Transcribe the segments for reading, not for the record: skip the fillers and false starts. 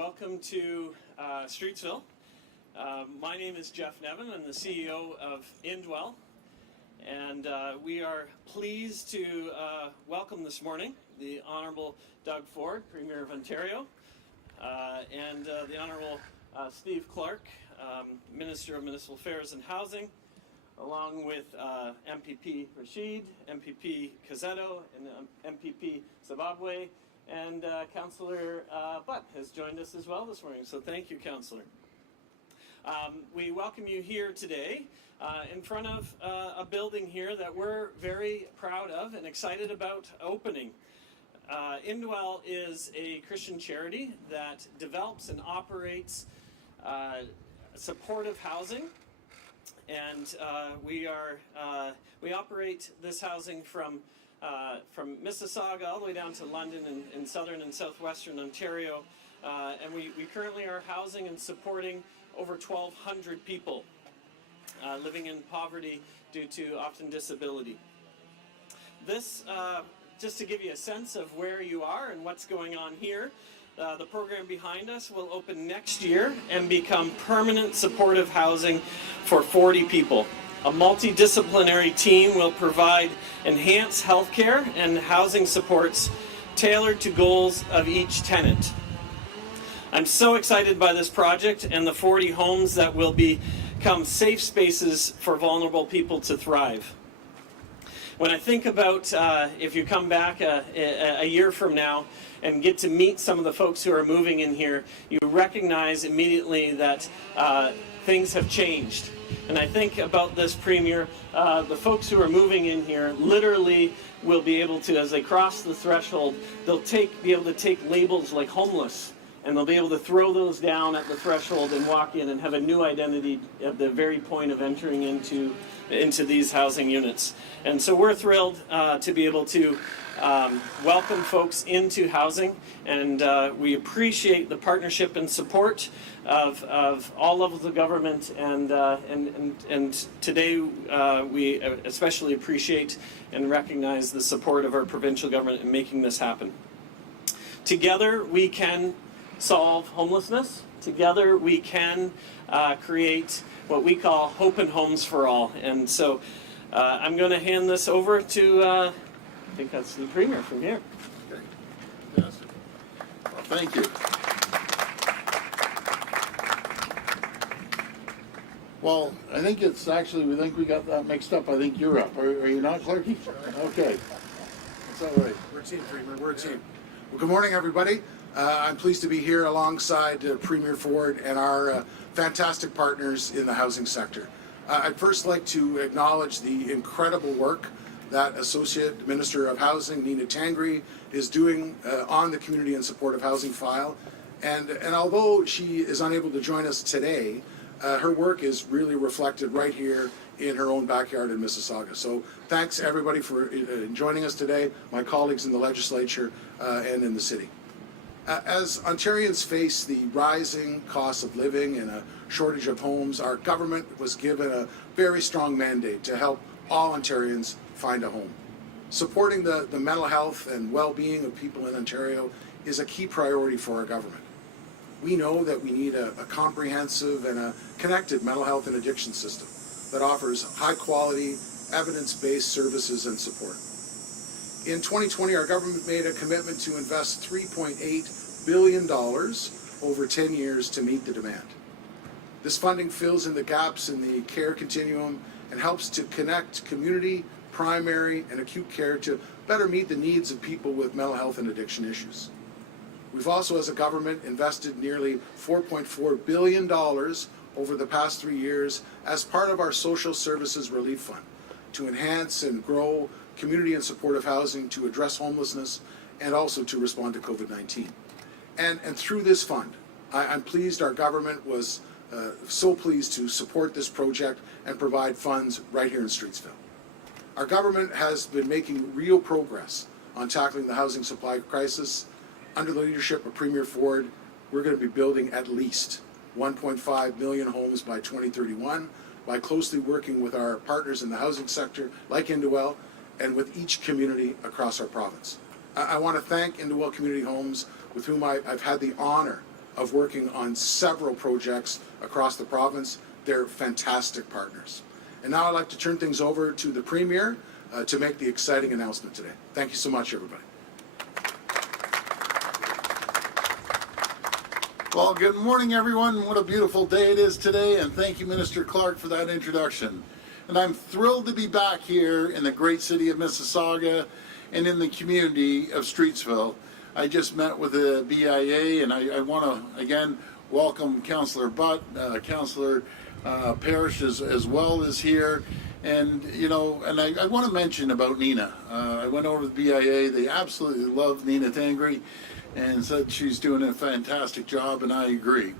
Welcome to Streetsville. My name is Jeff Nevin. I'm the CEO of Indwell, and we are pleased to welcome this morning the Honourable Doug Ford, Premier of Ontario, and the Honourable Steve Clark, Minister of Municipal Affairs and Housing, along with MPP Rashid, MPP Kazetto, and MPP Zimbabwe. And Councillor Butt has joined us as well this morning, so thank you, Councillor. We welcome you here today in front of a building here that we're very proud of and excited about opening. Indwell is a Christian charity that develops and operates supportive housing, and we operate this housing from Mississauga all the way down to London in southern and southwestern Ontario, and we currently are housing and supporting over 1,200 people living in poverty due to often disability. This, just to give you a sense of where you are and what's going on here, the program behind us will open next year and become permanent supportive housing for 40 people. A multidisciplinary team will provide enhanced healthcare and housing supports tailored to goals of each tenant. I'm so excited by this project and the 40 homes that will become safe spaces for vulnerable people to thrive. When I think about if you come back a year from now and get to meet some of the folks who are moving in here, you recognize immediately that things have changed. And I think about this, Premier, the folks who are moving in here literally will be able to, as they cross the threshold, they'll be able to take labels like homeless, and they'll be able to throw those down at the threshold and walk in and have a new identity at the very point of entering into these housing units. And so we're thrilled to be able to welcome folks into housing, and we appreciate the partnership and support of all levels of government, and today we especially appreciate and recognize the support of our provincial government in making this happen. Together we can solve homelessness. Together we can create what we call hope and homes for all. And so I'm going to hand this over to I think that's the Premier from here. Okay. Yes. Well, thank you. Well, I think it's actually, we think we got that mixed up. I think you're up. Are you not, Clarky? Okay. That's all right. We're a team, Premier. We're a team. Well, good morning, everybody. I'm pleased to be here alongside Premier Ford and our fantastic partners in the housing sector. I'd first like to acknowledge the incredible work that Associate Minister of Housing, Nina Tangri, is doing on the Community and Supportive Housing file. And although she is unable to join us today, her work is really reflected right here in her own backyard in Mississauga. So thanks everybody for joining us today, my colleagues in the legislature and in the city. As Ontarians face the rising cost of living and a shortage of homes, our government was given a very strong mandate to help all Ontarians find a home. Supporting the mental health and well-being of people in Ontario is a key priority for our government. We know that we need a comprehensive and a connected mental health and addiction system that offers high-quality, evidence-based services and support. In 2020, our government made a commitment to invest $3.8 billion over 10 years to meet the demand. This funding fills in the gaps in the care continuum and helps to connect community, primary, and acute care to better meet the needs of people with mental health and addiction issues. We've also, as a government, invested nearly $4.4 billion over the past 3 years as part of our Social Services Relief Fund to enhance and grow community and supportive housing to address homelessness and also to respond to COVID-19. And through this fund, I'm pleased our government was so pleased to support this project and provide funds right here in Streetsville. Our government has been making real progress on tackling the housing supply crisis. Under the leadership of Premier Ford, we're going to be building at least 1.5 million homes by 2031 by closely working with our partners in the housing sector like Indwell and with each community across our province. I want to thank Indwell Community Homes, with whom I've had the honor of working on several projects across the province. They're fantastic partners. And now I'd like to turn things over to the Premier to make the exciting announcement today. Thank you so much, everybody. Well, good morning, everyone. What a beautiful day it is today, and thank you, Minister Clark, for that introduction. And I'm thrilled to be back here in the great city of Mississauga and in the community of Streetsville. I just met with the BIA, and I want to, again, welcome Councillor Butt, Councillor Parrish as well as here. And, you know, and I want to mention about Nina. I went over to the BIA. They absolutely love Nina Tangri and said she's doing a fantastic job, and I agree.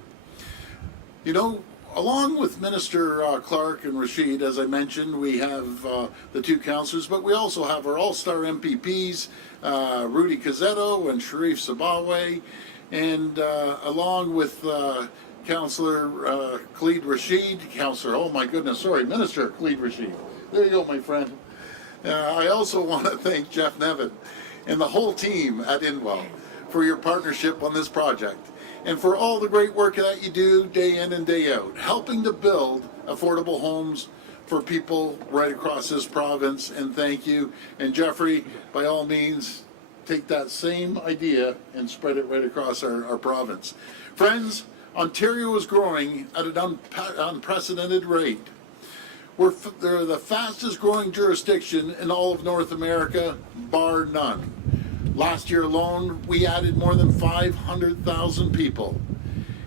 You know, along with Minister Clark and Rashid, as I mentioned, we have the two councillors, but we also have our all-star MPPs, Rudy Cazzetto and Sharif Sabawe, and along with Councillor Khalid Rashid, Minister Khalid Rashid. There you go, my friend. I also want to thank Jeff Nevin and the whole team at Inwell for your partnership on this project, and for all the great work that you do day in and day out, helping to build affordable homes for people right across this province. And thank you. And Jeffrey, by all means, take that same idea and spread it right across our province. Friends, Ontario is growing at an unprecedented rate. They're the fastest growing jurisdiction in all of North America, bar none. Last year alone, we added more than 500,000 people.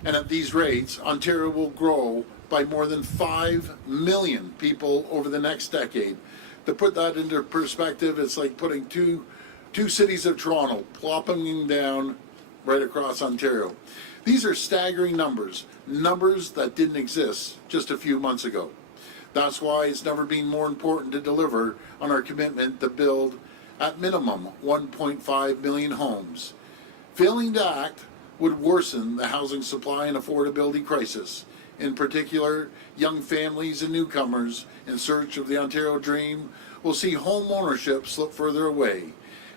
And at these rates, Ontario will grow by more than 5 million people over the next decade. To put that into perspective, it's like putting two cities of Toronto, plopping them down right across Ontario. These are staggering numbers that didn't exist just a few months ago. That's why it's never been more important to deliver on our commitment to build at minimum 1.5 million homes. Failing to act would worsen the housing supply and affordability crisis. In particular, young families and newcomers in search of the Ontario dream will see home ownership slip further away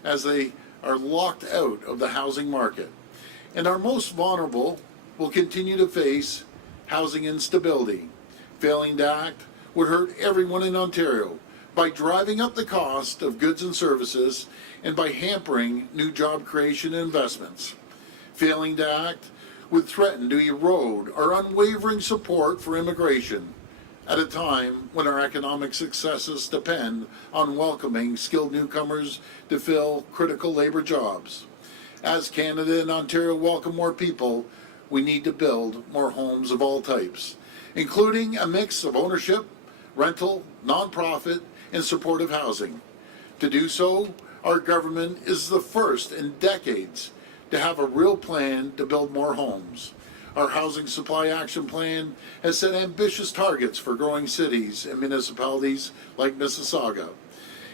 as they are locked out of the housing market. And our most vulnerable will continue to face housing instability. Failing to act would hurt everyone in Ontario by driving up the cost of goods and services and by hampering new job creation and investments. Failing to act would threaten to erode our unwavering support for immigration at a time when our economic successes depend on welcoming skilled newcomers to fill critical labor jobs. As Canada and Ontario welcome more people, we need to build more homes of all types, including a mix of ownership, rental, nonprofit, and supportive housing. To do so, our government is the first in decades to have a real plan to build more homes. Our Housing Supply Action Plan has set ambitious targets for growing cities and municipalities like Mississauga.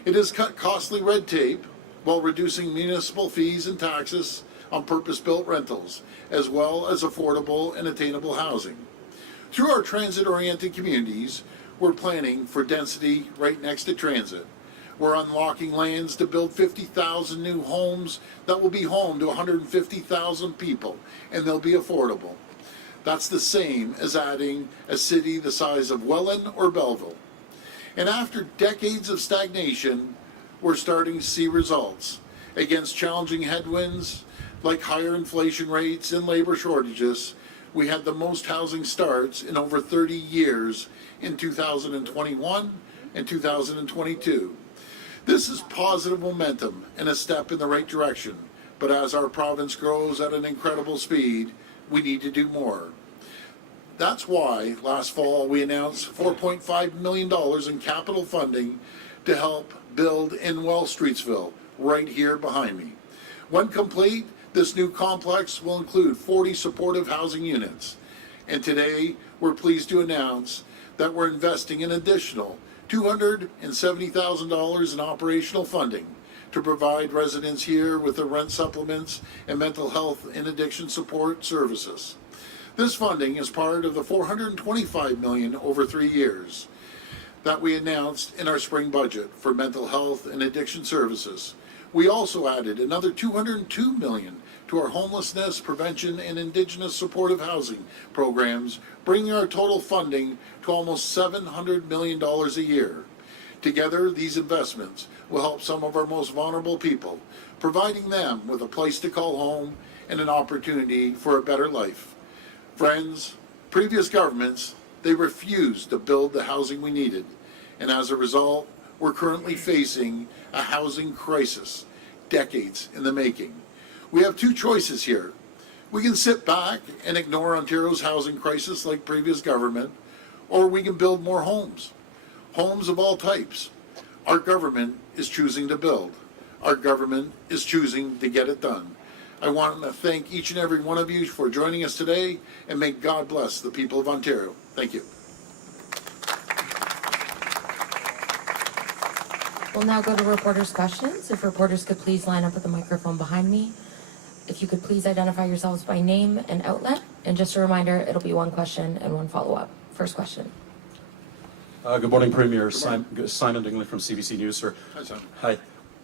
It has cut costly red tape while reducing municipal fees and taxes on purpose-built rentals, as well as affordable and attainable housing. Through our transit-oriented communities, we're planning for density right next to transit. We're unlocking lands to build 50,000 new homes that will be home to 150,000 people, and they'll be affordable. That's the same as adding a city the size of Welland or Belleville. And after decades of stagnation, we're starting to see results. Against challenging headwinds like higher inflation rates and labor shortages, we had the most housing starts in over 30 years in 2021 and 2022. This is positive momentum and a step in the right direction, but as our province grows at an incredible speed, we need to do more. That's why last fall we announced $4.5 million in capital funding to help build Inwell Streetsville, right here behind me. When complete, this new complex will include 40 supportive housing units. And today, we're pleased to announce that we're investing an additional $270,000 in operational funding to provide residents here with the rent supplements and mental health and addiction support services. This funding is part of the $425 million over 3 years that we announced in our spring budget for mental health and addiction services. We also added another $202 million to our homelessness prevention and Indigenous supportive housing programs, bringing our total funding to almost $700 million a year. Together, these investments will help some of our most vulnerable people, providing them with a place to call home and an opportunity for a better life. Friends, previous governments, they refused to build the housing we needed, and as a result, we're currently facing a housing crisis, decades in the making. We have two choices here. We can sit back and ignore Ontario's housing crisis like previous government, or we can build more homes. Homes of all types. Our government is choosing to build. Our government is choosing to get it done. I want to thank each and every one of you for joining us today, and may God bless the people of Ontario. Thank you. We'll now go to reporters' questions. If reporters could please line up at the microphone behind me. If you could please identify yourselves by name and outlet. And just a reminder, it'll be one question and one follow-up. First question. Good morning, Premier. Simon Dingley from CBC News, sir. Hi, Simon. Hi.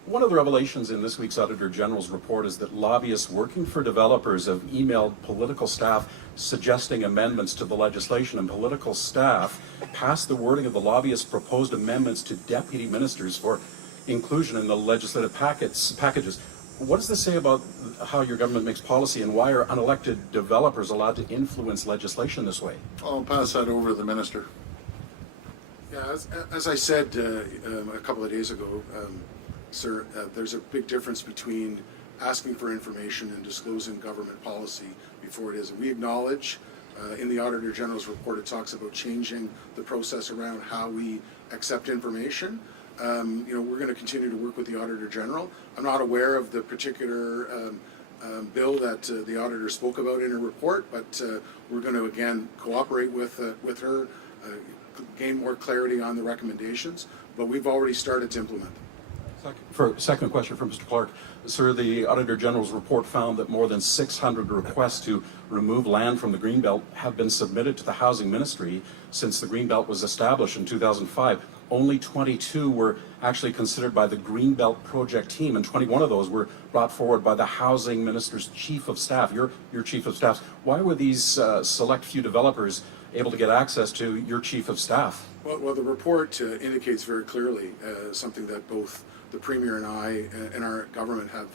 One of the revelations in this week's Auditor General's report is that lobbyists working for developers have emailed political staff suggesting amendments to the legislation, and political staff passed the wording of the lobbyists' proposed amendments to deputy ministers for inclusion in the legislative packages. What does this say about how your government makes policy, and why are unelected developers allowed to influence legislation this way? I'll pass that over to the Minister. Yeah, as I said a couple of days ago, sir, there's a big difference between asking for information and disclosing government policy before it is. And we acknowledge in the Auditor General's report, it talks about changing the process around how we accept information. We're going to continue to work with the Auditor General. I'm not aware of the particular bill that the Auditor spoke about in her report, but we're going to again cooperate with her, gain more clarity on the recommendations, but we've already started to implement them. Second question for Mr. Clark. Sir, the Auditor General's report found that more than 600 requests to remove land from the Greenbelt have been submitted to the Housing Ministry since the Greenbelt was established in 2005. Only 22 were actually considered by the Greenbelt project team, and 21 of those were brought forward by the Housing Minister's Chief of Staff, your Chief of Staff. Why were these select few developers able to get access to your Chief of Staff? Well, the report indicates very clearly something that both the Premier and I and our government have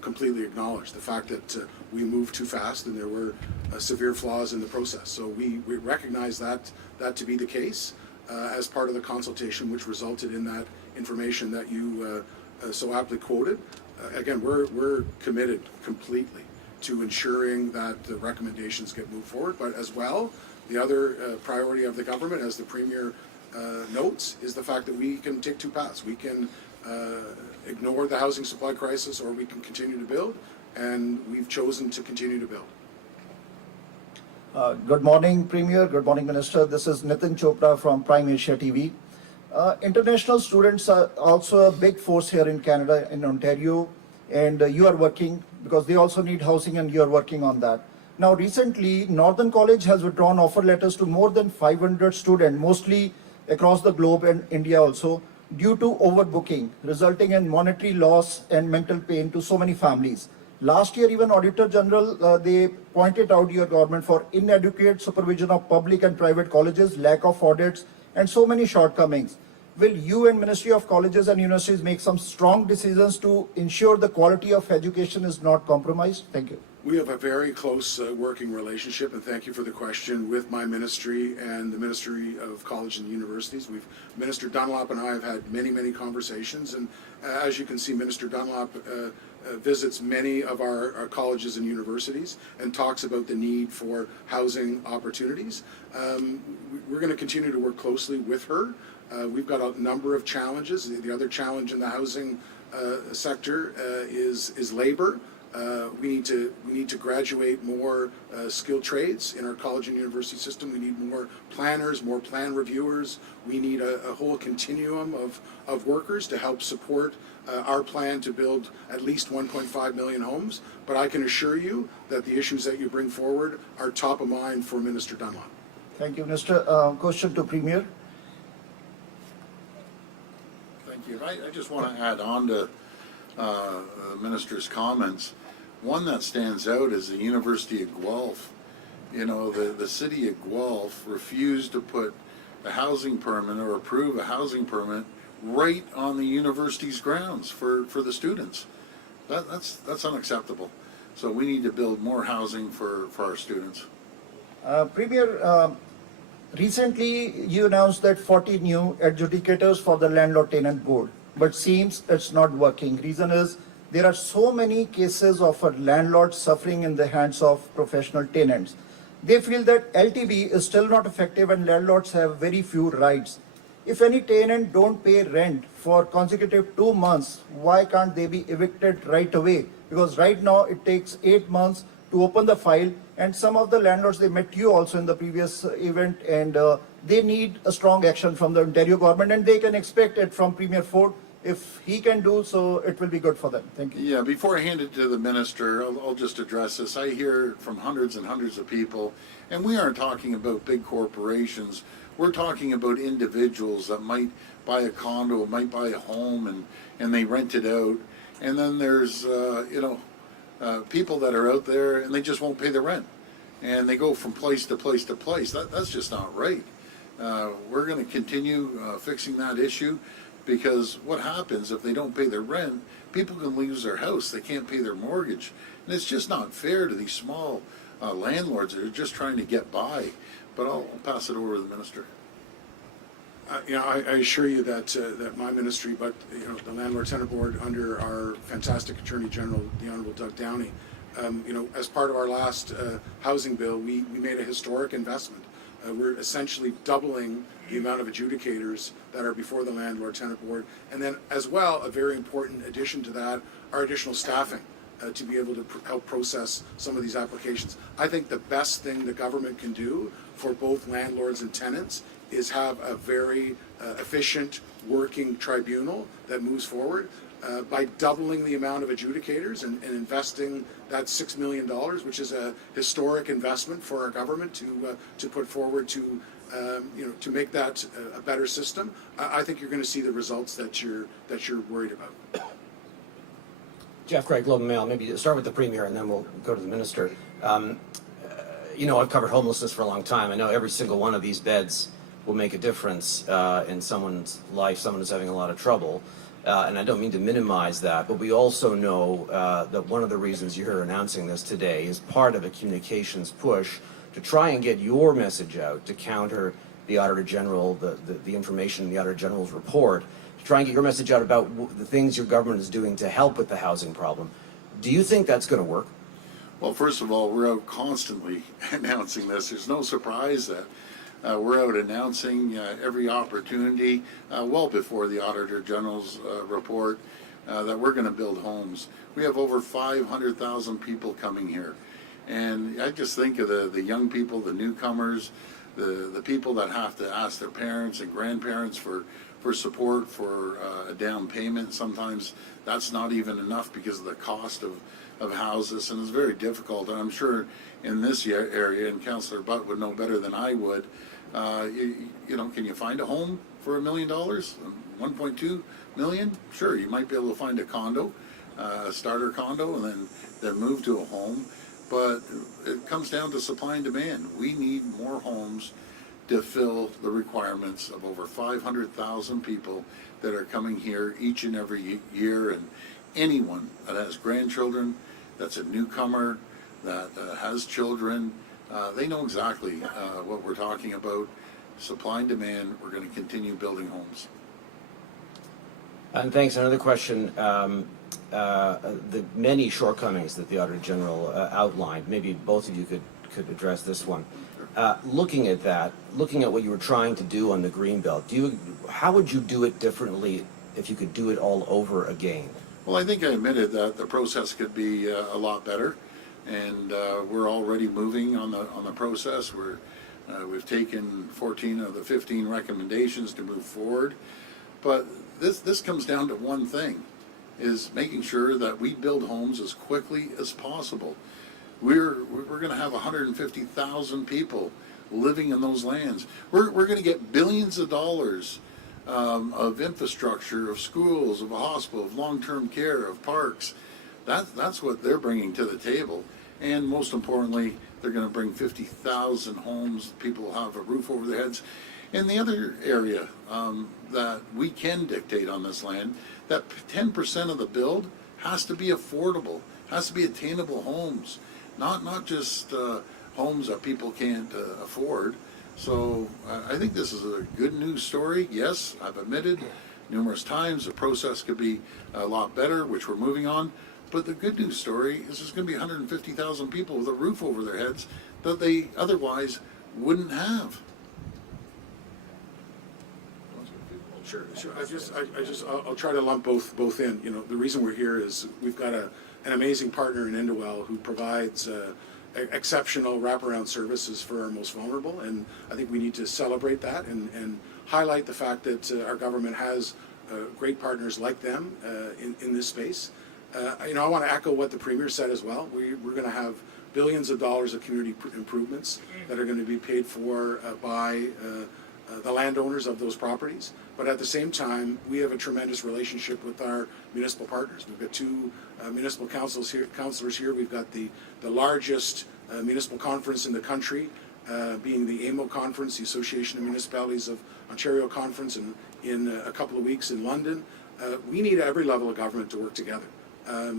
completely acknowledged, the fact that we moved too fast and there were severe flaws in the process. So we recognize that to be the case as part of the consultation, which resulted in that information that you so aptly quoted. Again, we're committed completely to ensuring that the recommendations get moved forward, but as well, the other priority of the government, as the Premier notes, is the fact that we can take two paths. We can ignore the housing supply crisis, or we can continue to build, and we've chosen to continue to build. Good morning, Premier. Good morning, Minister. This is Nitin Chopra from Prime Asia TV. International students are also a big force here in Canada, in Ontario, and you are working, because they also need housing, and you are working on that. Now, recently, Northern College has withdrawn offer letters to more than 500 students, mostly across the globe and India also, due to overbooking, resulting in monetary loss and mental pain to so many families. Last year, even Auditor General, they pointed out your government for inadequate supervision of public and private colleges, lack of audits, and so many shortcomings. Will you and Ministry of Colleges and Universities make some strong decisions to ensure the quality of education is not compromised? Thank you. We have a very close working relationship, and thank you for the question, with my ministry and the Ministry of College and Universities. Minister Dunlop and I have had many conversations, and as you can see, Minister Dunlop visits many of our colleges and universities and talks about the need for housing opportunities. We're going to continue to work closely with her. We've got a number of challenges. The other challenge in the housing sector is labor. We need to graduate more skilled trades in our college and university system. We need more planners, more plan reviewers. We need a whole continuum of workers to help support our plan to build at least 1.5 million homes. But I can assure you that the issues that you bring forward are top of mind for Minister Dunlop. Thank you, Minister. Question to Premier. Thank you. I just want to add on to the Minister's comments. One that stands out is the University of Guelph. You know, the city of Guelph refused to put a housing permit or approve a housing permit right on the university's grounds for the students. That's unacceptable. So we need to build more housing for our students. Premier, recently you announced that 40 new adjudicators for the landlord-tenant board, but seems it's not working. Reason is there are so many cases of a landlord suffering in the hands of professional tenants. They feel that LTB is still not effective and landlords have very few rights. If any tenant don't pay rent for consecutive 2 months, why can't they be evicted right away? Because right now it takes 8 months to open the file, and some of the landlords, they met you also in the previous event, and they need a strong action from the Ontario government, and they can expect it from Premier Ford. If he can do so, it will be good for them. Thank you. Yeah, before I hand it to the minister, I'll just address this. I hear from hundreds and hundreds of people, and we aren't talking about big corporations. We're talking about individuals that might buy a condo, might buy a home, and they rent it out. And then there's, people that are out there and they just won't pay the rent. And they go from place to place to place. That's just not right. We're going to continue fixing that issue, because what happens if they don't pay their rent, people can lose their house. They can't pay their mortgage. And it's just not fair to these small landlords that are just trying to get by. But I'll pass it over to the minister. I assure you that that my ministry, but the Landlord Tenant Board under our fantastic Attorney General, the Honourable Doug Downey, as part of our last housing bill, we made a historic investment. We're essentially doubling the amount of adjudicators that are before the Landlord Tenant Board, and then as well, a very important addition to that, our additional staffing to be able to help process some of these applications. I think the best thing the government can do for both landlords and tenants is have a very efficient working tribunal that moves forward. By doubling the amount of adjudicators and investing that $6 million, which is a historic investment for our government to put forward to make that a better system, I think you're going to see the results that you're worried about. Jeff Craig, Globe and Mail. Maybe start with the Premier and then we'll go to the Minister. I've covered homelessness for a long time. I know every single one of these beds will make a difference in someone's life, someone who's having a lot of trouble. And I don't mean to minimize that, but we also know that one of the reasons you're announcing this today is part of a communications push to try and get your message out to counter the Auditor General, the information in the Auditor General's report, to try and get your message out about the things your government is doing to help with the housing problem. Do you think that's going to work? Well, first of all, we're out constantly announcing this. There's no surprise that we're out announcing every opportunity well before the Auditor General's report that we're going to build homes. We have over 500,000 people coming here. And I just think of the young people, the newcomers, the people that have to ask their parents and grandparents for support for a down payment. Sometimes that's not even enough because of the cost of houses, and it's very difficult. And I'm sure in this area, and Councillor Butt would know better than I would, can you find a home for $1 million, 1.2 million? Sure, you might be able to find a condo, a starter condo, and then move to a home. But it comes down to supply and demand. We need more homes to fill the requirements of over 500,000 people that are coming here each and every year. And anyone that has grandchildren, that's a newcomer, that has children, they know exactly what we're talking about. Supply and demand, we're going to continue building homes. And thanks. Another question. The many shortcomings that the Auditor General outlined, maybe both of you could address this one. Looking at that, looking at what you were trying to do on the Greenbelt, how would you do it differently if you could do it all over again? Well, I think I admitted that the process could be a lot better, and we're already moving on the process. We've taken 14 of the 15 recommendations to move forward, but this comes down to one thing, is making sure that we build homes as quickly as possible. We're going to have 150,000 people living in those lands. We're going to get billions of dollars of infrastructure, of schools, of a hospital, of long-term care, of parks. That's what they're bringing to the table. And most importantly, they're going to bring 50,000 homes. People will have a roof over their heads. And the other area that we can dictate on this land, that 10% of the build has to be affordable, has to be attainable homes, not just homes that people can't afford. So I think this is a good news story. Yes, I've admitted numerous times the process could be a lot better, which we're moving on. But the good news story is there's going to be 150,000 people with a roof over their heads that they otherwise wouldn't have. Sure. I'll try to lump both in. You know, the reason we're here is we've got an amazing partner in Indowell who provides exceptional wraparound services for our most vulnerable, and I think we need to celebrate that and highlight the fact that our government has great partners like them in this space. You know, I want to echo what the Premier said as well. We're going to have billions of dollars of community improvements that are going to be paid for by the landowners of those properties. But at the same time, we have a tremendous relationship with our municipal partners. We've got two municipal councilors here. We've got the largest municipal conference in the country, being the AMO conference, the Association of Municipalities of Ontario conference, in a couple of weeks in London. We need every level of government to work together.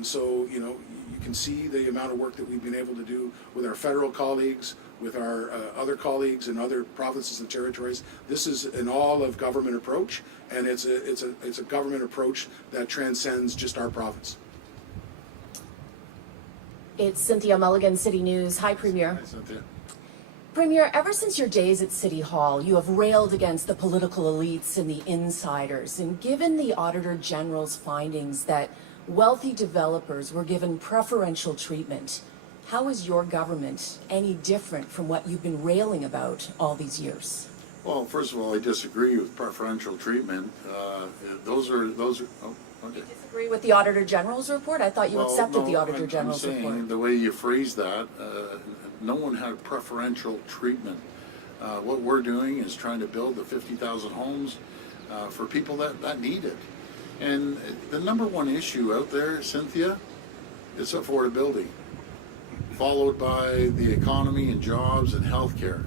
So, you know, you can see the amount of work that we've been able to do with our federal colleagues, with our other colleagues in other provinces and territories. This is an all-of-government approach, and it's a government approach that transcends just our province. It's Cynthia Mulligan, City News. Hi, Premier. Hi, Cynthia. Premier, ever since your days at City Hall, you have railed against the political elites and the insiders. And given the Auditor General's findings that wealthy developers were given preferential treatment, how is your government any different from what you've been railing about all these years? Well, first of all, I disagree with preferential treatment. Those are. Oh, okay. Disagree with the Auditor General's report? I thought you accepted the Auditor General's I'm saying report. the way you phrase that, no one had preferential treatment. What we're doing is trying to build the 50,000 homes for people that need it. And the number one issue out there, Cynthia, is affordability, followed by the economy and jobs and healthcare.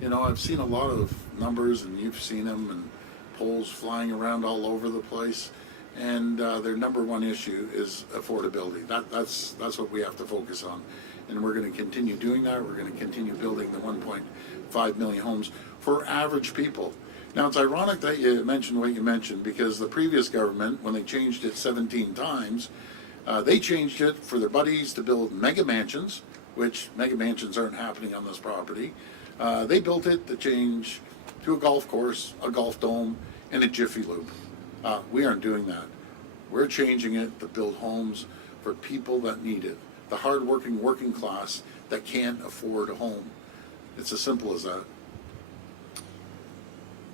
You know, I've seen a lot of numbers, and you've seen them, and polls flying around all over the place. And their number one issue is affordability. That's what we have to focus on. And we're going to continue doing that. We're going to continue building the 1.5 million homes for average people. Now, it's ironic that you mentioned what you mentioned, because the previous government, when they changed it 17 times, they changed it for their buddies to build mega mansions, which mega mansions aren't happening on this property. They built it to change to a golf course, a golf dome, and a Jiffy Lube. We aren't doing that. We're changing it to build homes for people that need it, the hardworking working class that can't afford a home. It's as simple as that.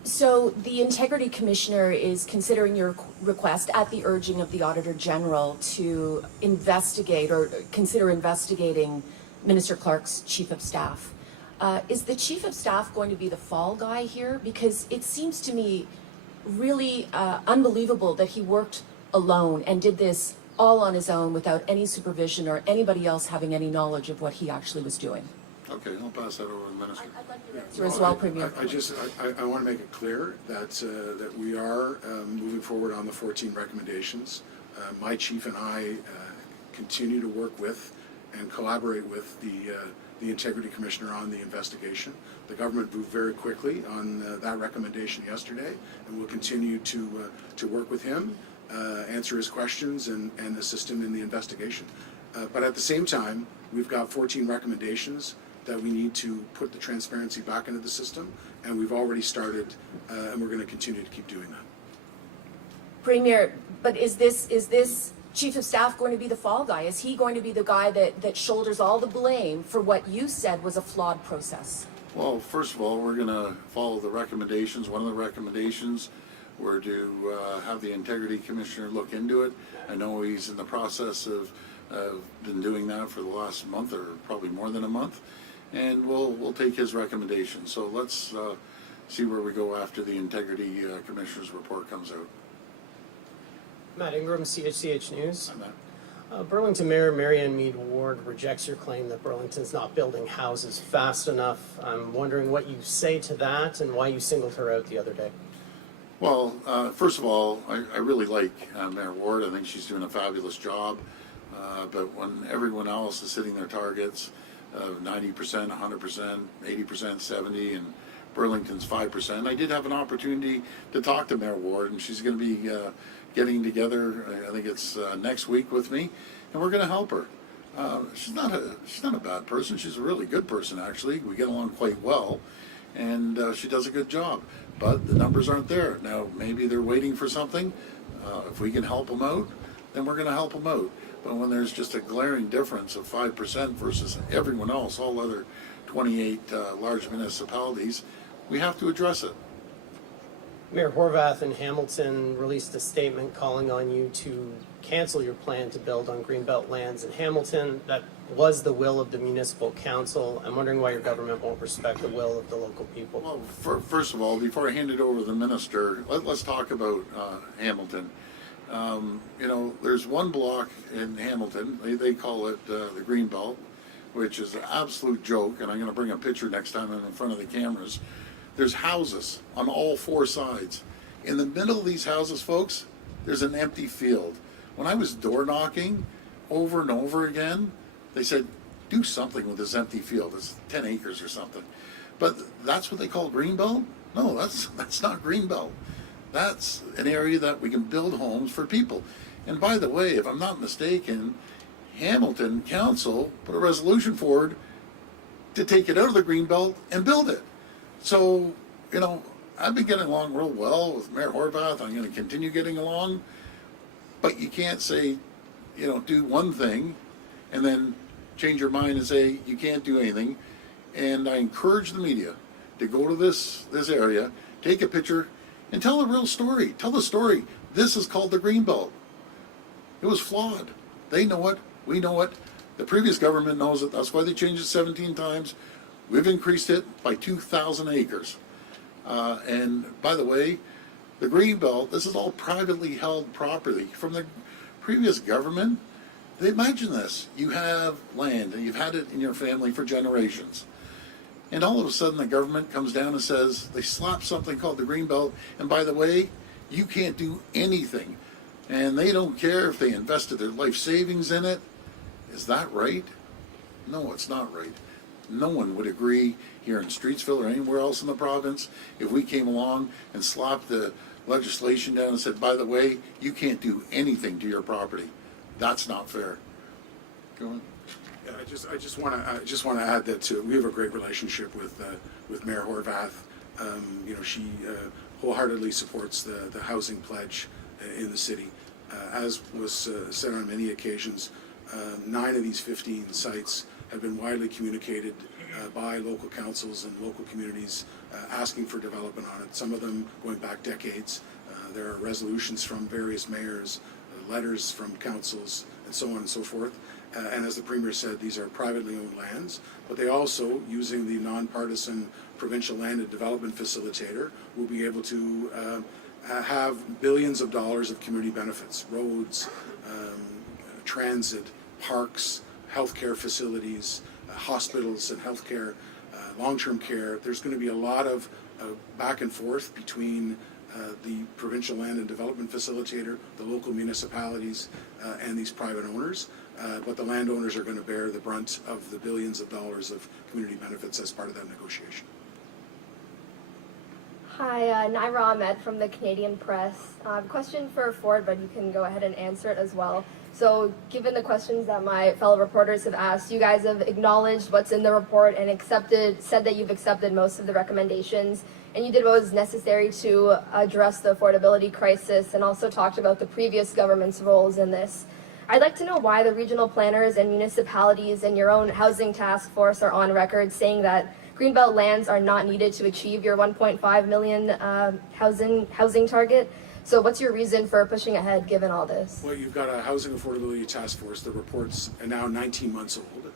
So the Integrity Commissioner is considering your request at the urging of the Auditor General to investigate or consider investigating Minister Clark's Chief of Staff. Is the Chief of Staff going to be the fall guy here? Because it seems to me really unbelievable that he worked alone and did this all on his own without any supervision or anybody else having any knowledge of what he actually was doing. Okay, I'll pass that over to the Minister. I'd like your answer as well, Premier. I want to make it clear that we are moving forward on the 14 recommendations. My chief and I continue to work with and collaborate with the Integrity Commissioner on the investigation. The government moved very quickly on that recommendation yesterday, and we'll continue to work with him, answer his questions, and assist him in the investigation. But at the same time, we've got 14 recommendations that we need to put the transparency back into the system, and we've already started, and we're going to continue to keep doing that. Premier, but is this Chief of Staff going to be the fall guy? Is he going to be the guy that shoulders all the blame for what you said was a flawed process? Well, first of all, we're going to follow the recommendations. One of the recommendations were to have the Integrity Commissioner look into it. I know he's in the process of been doing that for the last month, or probably more than a month, and we'll take his recommendations. So let's see where we go after the Integrity Commissioner's report comes out. Matt Ingram, CHCH News. I'm Burlington Mayor Marianne Mead Ward rejects your claim that Burlington's not building houses fast enough. I'm wondering what you say to that and why you singled her out the other day. Well, first of all, I really like Mayor Ward. I think she's doing a fabulous job. But when everyone else is hitting their targets of 90%, 100%, 80%, 70%, and Burlington's 5%, I did have an opportunity to talk to Mayor Ward, and she's going to be getting together, I think it's next week with me, and we're going to help her. She's not a bad person. She's a really good person, actually. We get along quite well, and she does a good job. But the numbers aren't there. Now, maybe they're waiting for something. If we can help them out, then we're going to help them out. But when there's just a glaring difference of 5% versus everyone else, all other 28 large municipalities, we have to address it. Mayor Horvath in Hamilton released a statement calling on you to cancel your plan to build on Greenbelt lands in Hamilton. That was the will of the municipal council. I'm wondering why your government won't respect the will of the local people. Well, first of all, before I hand it over to the minister, let's talk about Hamilton. You know, there's one block in Hamilton, they call it the Greenbelt, which is an absolute joke, and I'm going to bring a picture next time I'm in front of the cameras. There's houses on all four sides. In the middle of these houses, folks, there's an empty field. When I was door knocking over and over again, they said, do something with this empty field. It's 10 acres or something. But that's what they call Greenbelt? No, that's not Greenbelt. That's an area that we can build homes for people. And by the way, if I'm not mistaken, Hamilton Council put a resolution forward to take it out of the Greenbelt and build it. So, you know, I've been getting along real well with Mayor Horvath. I'm going to continue getting along. But you can't say, you know, do one thing and then change your mind and say you can't do anything. And I encourage the media to go to this area, take a picture, and tell a real story. Tell the story. This is called the Greenbelt. It was flawed. They know it. We know it. The previous government knows it. That's why they changed it 17 times. We've increased it by 2,000 acres. And by the way, the Greenbelt, this is all privately held property from the previous government. Imagine this. You have land and you've had it in your family for generations. And all of a sudden the government comes down and says, they slap something called the Greenbelt, and by the way, you can't do anything. And they don't care if they invested their life savings in it. Is that right? No, it's not right. No one would agree here in Streetsville or anywhere else in the province if we came along and slapped the legislation down and said, by the way, you can't do anything to your property. That's not fair. Go on. Yeah, I just want to add that we have a great relationship with Mayor Horvath. You know, she wholeheartedly supports the housing pledge in the city. As was said on many occasions, 9 of these 15 sites have been widely communicated by local councils and local communities asking for development on it, some of them going back decades. There are resolutions from various mayors, letters from councils, and so on and so forth. And as the Premier said, these are privately owned lands, but they also, using the nonpartisan Provincial Land and Development Facilitator, will be able to have billions of dollars of community benefits, roads, transit, parks, healthcare facilities, hospitals and healthcare, long-term care. There's going to be a lot of back and forth between the Provincial Land and Development Facilitator, the local municipalities, and these private owners. But the landowners are going to bear the brunt of the billions of dollars of community benefits as part of that negotiation. Hi, Naira Ahmed from the Canadian Press. Question for Ford, but you can go ahead and answer it as well. So given the questions that my fellow reporters have asked, you guys have acknowledged what's in the report and said that you've accepted most of the recommendations, and you did what was necessary to address the affordability crisis and also talked about the previous government's roles in this. I'd like to know why the regional planners and municipalities and your own housing task force are on record saying that Greenbelt lands are not needed to achieve your 1.5 million housing target. So what's your reason for pushing ahead given all this? Well, you've got a housing affordability task force. The report's now 19 months old.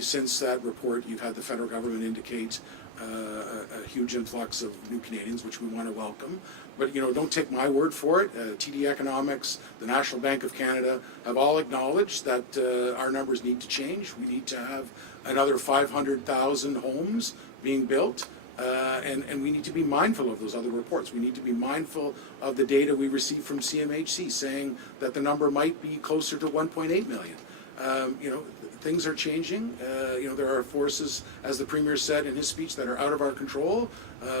Since that report, you've had the federal government indicate a huge influx of new Canadians, which we want to welcome. But, don't take my word for it. TD Economics, the National Bank of Canada have all acknowledged that our numbers need to change. We need to have another 500,000 homes being built. And we need to be mindful of those other reports. We need to be mindful of the data we receive from CMHC saying that the number might be closer to 1.8 million. Things are changing. There are forces, as the Premier said in his speech, that are out of our control,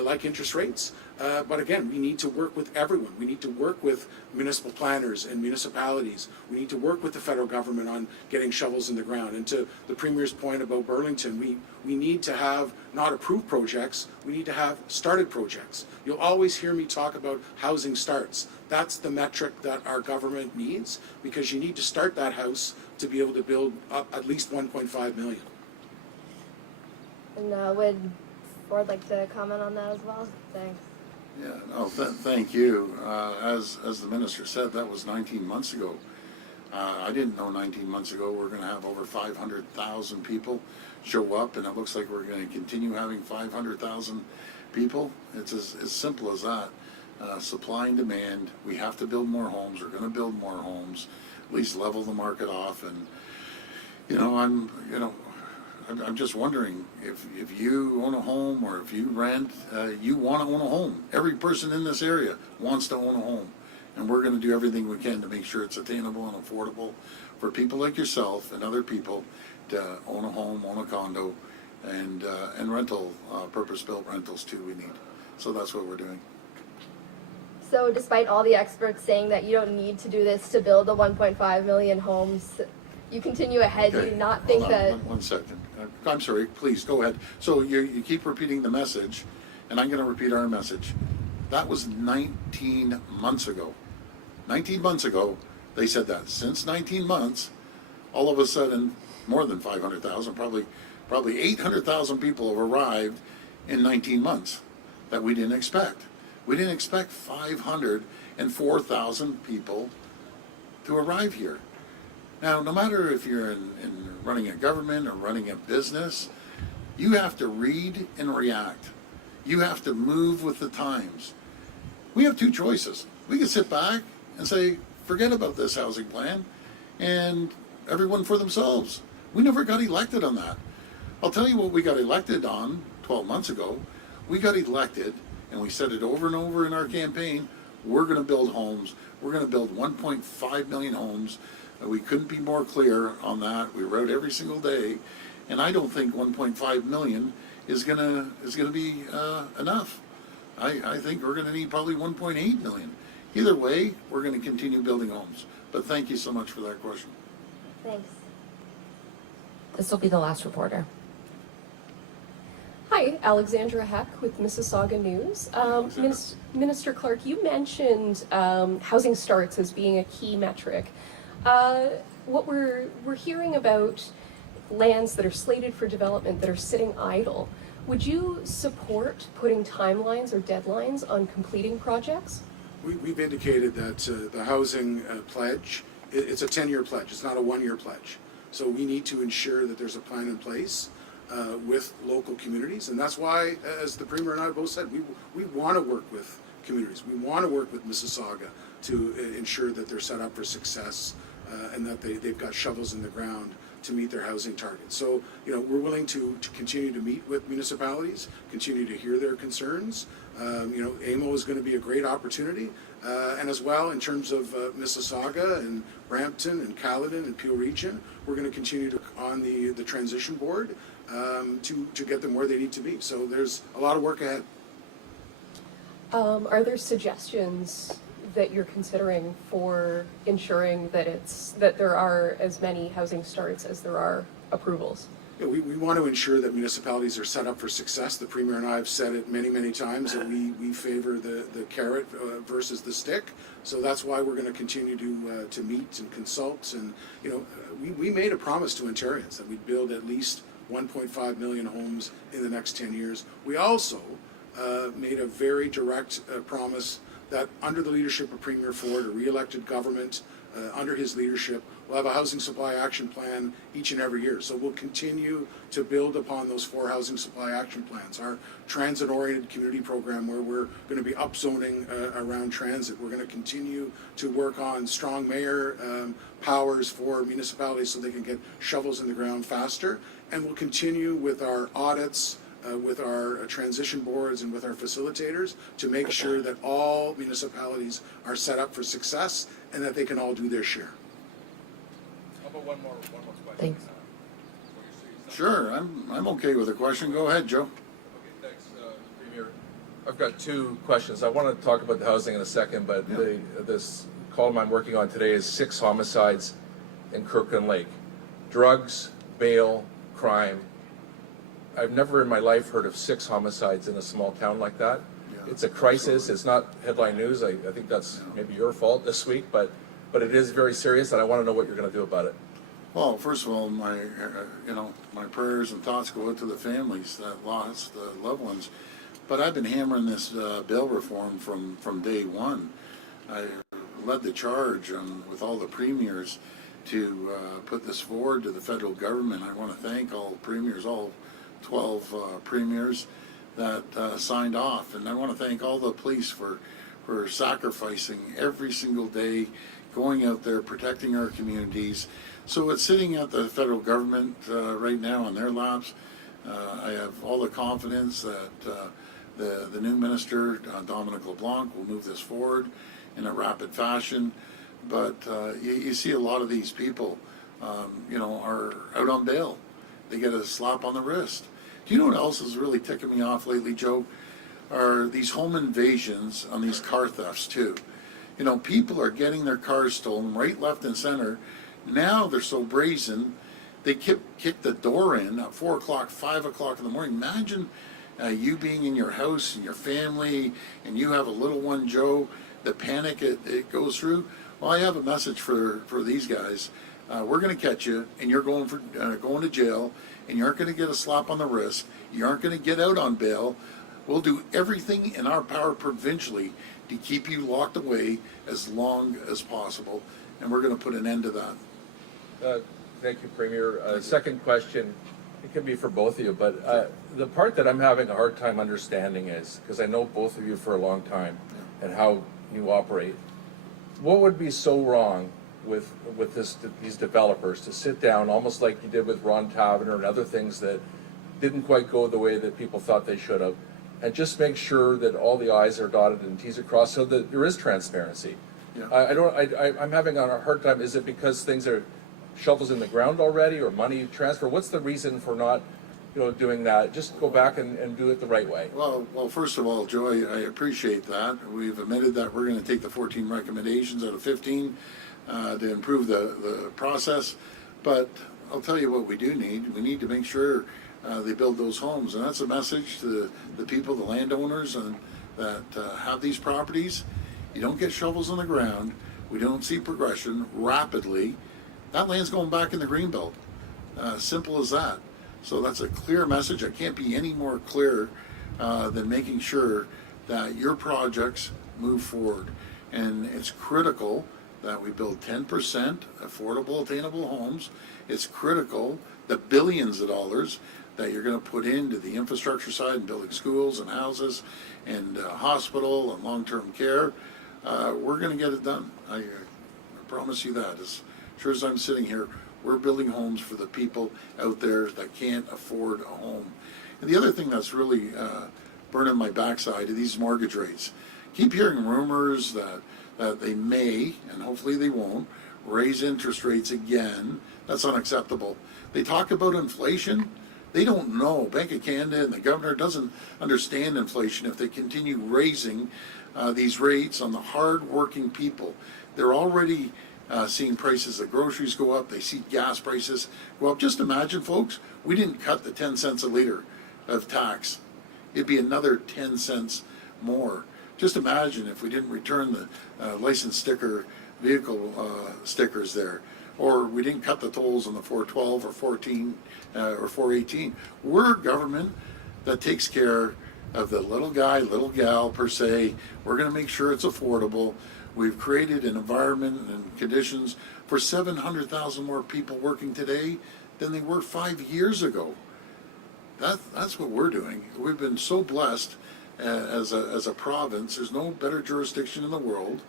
like interest rates. But again, we need to work with everyone. We need to work with municipal planners and municipalities. We need to work with the federal government on getting shovels in the ground. And to the Premier's point about Burlington, we need to have not approved projects, we need to have started projects. You'll always hear me talk about housing starts. That's the metric that our government needs, because you need to start that house to be able to build up at least 1.5 million. And would Ford like to comment on that as well? Thanks. Yeah, no, thank you. As the minister said, that was 19 months ago. I didn't know 19 months ago we were going to have over 500,000 people show up, and it looks like we're going to continue having 500,000 people. It's as simple as that. Supply and demand. We have to build more homes. We're going to build more homes. At least level the market off. And I'm just wondering if you own a home or if you rent, you want to own a home. Every person in this area wants to own a home, and we're going to do everything we can to make sure it's attainable and affordable for people like yourself and other people to own a home, own a condo, and rental, purpose-built rentals too. We need. So that's what we're doing. So despite all the experts saying that you don't need to do this to build the 1.5 million homes, you continue ahead. Okay. Do you not think Hold on, that... One second. I'm sorry, please, go ahead. So you keep repeating the message, and I'm going to repeat our message. That was 19 months ago. 19 months ago, they said that. Since 19 months, all of a sudden, more than 500,000, probably 800,000 people have arrived in 19 months that we didn't expect. We didn't expect 504,000 people to arrive here. Now, no matter if you're in running a government or running a business, you have to read and react. You have to move with the times. We have two choices. We can sit back and say, forget about this housing plan, and everyone for themselves. We never got elected on that. I'll tell you what we got elected on 12 months ago. We got elected, and we said it over and over in our campaign, we're going to build homes. We're going to build 1.5 million homes. We couldn't be more clear on that. We wrote every single day, and I don't think 1.5 million is gonna be enough. I think we're going to need probably 1.8 million. Either way, we're going to continue building homes. But thank you so much for that question. Thanks. This will be the last reporter. Hi, Alexandra Heck with Mississauga News. Minister Clark, you mentioned housing starts as being a key metric. What we're hearing about lands that are slated for development that are sitting idle. Would you support putting timelines or deadlines on completing projects? We've indicated that the housing pledge, it's a 10-year pledge. It's not a one-year pledge. So we need to ensure that there's a plan in place with local communities, and that's why, as the Premier and I both said, we want to work with communities. We want to work with Mississauga to ensure that they're set up for success and that they've got shovels in the ground to meet their housing targets. So, we're willing to continue to meet with municipalities, continue to hear their concerns. AMO is going to be a great opportunity, and as well in terms of Mississauga and Brampton and Caledon and Peel Region, we're going to continue to on the transition board to get them where they need to be. So there's a lot of work ahead. Are there suggestions that you're considering for ensuring that there are as many housing starts as there are approvals? Yeah, we want to ensure that municipalities are set up for success. The Premier and I have said it many, many times that we favor the carrot versus the stick. So that's why we're going to continue to meet and consult. And we made a promise to Ontarians that we'd build at least 1.5 million homes in the next 10 years. We also made a very direct promise that under the leadership of Premier Ford, a re-elected government, under his leadership, we'll have a housing supply action plan each and every year. So we'll continue to build upon those 4 housing supply action plans. Our transit-oriented community program, where we're going to be upzoning around transit. We're going to continue to work on strong mayor powers for municipalities so they can get shovels in the ground faster. And we'll continue with our audits, with our transition boards and with our facilitators to make sure that all municipalities are set up for success and that they can all do their share. How about one more question? Thanks. Sure, I'm okay with the question. Go ahead, Joe. Okay, thanks, Premier. I've got 2 questions. I want to talk about the housing in a second, but this column I'm working on today is 6 homicides in Kirkland Lake. Drugs, bail, crime. I've never in my life heard of 6 homicides in a small town like that. Yeah, It's a crisis. absolutely. It's not headline news. I think that's maybe your fault this week, but it is very serious, and I want to know what you're going to do about it. Well, first of all, my prayers and thoughts go out to the families that lost loved ones. But I've been hammering this bail reform from day one. I led the charge with all the premiers to put this forward to the federal government. I want to thank all premiers, all 12 premiers that signed off, and I want to thank all the police for sacrificing every single day, going out there, protecting our communities. So it's sitting at the federal government right now on their laps. I have all the confidence that the new minister, Dominic LeBlanc, will move this forward in a rapid fashion. But you see a lot of these people, are out on bail. They get a slap on the wrist. Do you know what else is really ticking me off lately, Joe? Are these home invasions on these car thefts too. People are getting their cars stolen right, left, and center. Now they're so brazen, they kick the door in at 4 o'clock, 5 o'clock in the morning. Imagine you being in your house and your family, and you have a little one, Joe, the panic it goes through. Well, I have a message for these guys. We're going to catch you, and you're going to jail, and you aren't going to get a slap on the wrist. You aren't going to get out on bail. We'll do everything in our power provincially to keep you locked away as long as possible, and we're going to put an end to that. Thank you, Premier. Second question, it can be for both of you, but the part that I'm having a hard time understanding is, because I know both of you for a long time and how you operate, what would be so wrong with these developers to sit down, almost like you did with Ron Taverner and other things that didn't quite go the way that people thought they should have, and just make sure that all the I's are dotted and T's are crossed so that there is transparency? Yeah. I'm having a hard time. Is it because things are shovels in the ground already, or money transfer? What's the reason for not, doing that? Just go back and do it the right way. Well, first of all, Joe, I appreciate that. We've admitted that we're going to take the 14 recommendations out of 15 to improve the process. But I'll tell you what we do need. We need to make sure they build those homes, and that's a message to the people, the landowners, and that have these properties. You don't get shovels on the ground. We don't see progression rapidly. That land's going back in the Greenbelt. Simple as that. So that's a clear message. I can't be any more clear than making sure that your projects move forward. And it's critical that we build 10% affordable, attainable homes. It's critical the billions of dollars that you're going to put into the infrastructure side and building schools and houses and hospital and long-term care. We're going to get it done. I promise you that. As sure as I'm sitting here, we're building homes for the people out there that can't afford a home. And the other thing that's really burning my backside are these mortgage rates. Keep hearing rumors that they may, and hopefully they won't, raise interest rates again. That's unacceptable. They talk about inflation. They don't know. Bank of Canada and the governor doesn't understand inflation if they continue raising these rates on the hard-working people. They're already seeing prices of groceries go up. They see gas prices go up. Just imagine, folks, we didn't cut the 10 cents a liter of tax. It'd be another 10 cents more. Just imagine if we didn't return the license sticker vehicle stickers there, or we didn't cut the tolls on the 412 or 14 or 418. We're a government that takes care of the little guy, little gal per se. We're going to make sure it's affordable. We've created an environment and conditions for 700,000 more people working today than they were 5 years ago. That's what we're doing. We've been so blessed as a province. There's no better jurisdiction in the world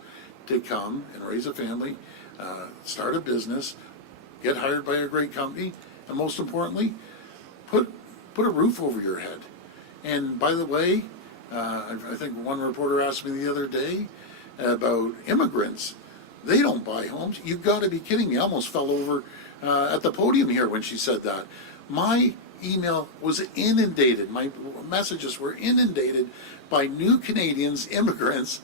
to come and raise a family, start a business, get hired by a great company, and most importantly, put a roof over your head. And by the way, I think one reporter asked me the other day about immigrants. They don't buy homes. You've got to be kidding me. I almost fell over at the podium here when she said that. My email was inundated. My messages were inundated by new Canadians, immigrants,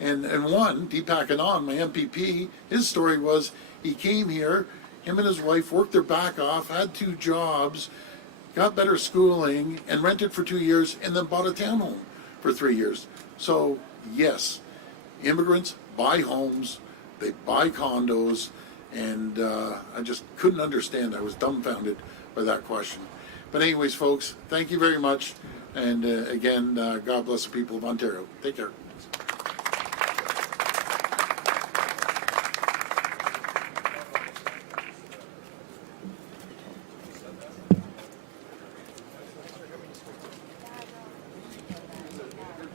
and one, Deepak Anand, my MPP, his story was he came here, him and his wife worked their back off, had 2 jobs, got better schooling, and rented for 2 years, and then bought a townhome for 3 years. So yes, immigrants buy homes, they buy condos, and I just couldn't understand. I was dumbfounded by that question. But anyways, folks, thank you very much. And again, God bless the people of Ontario. Take care.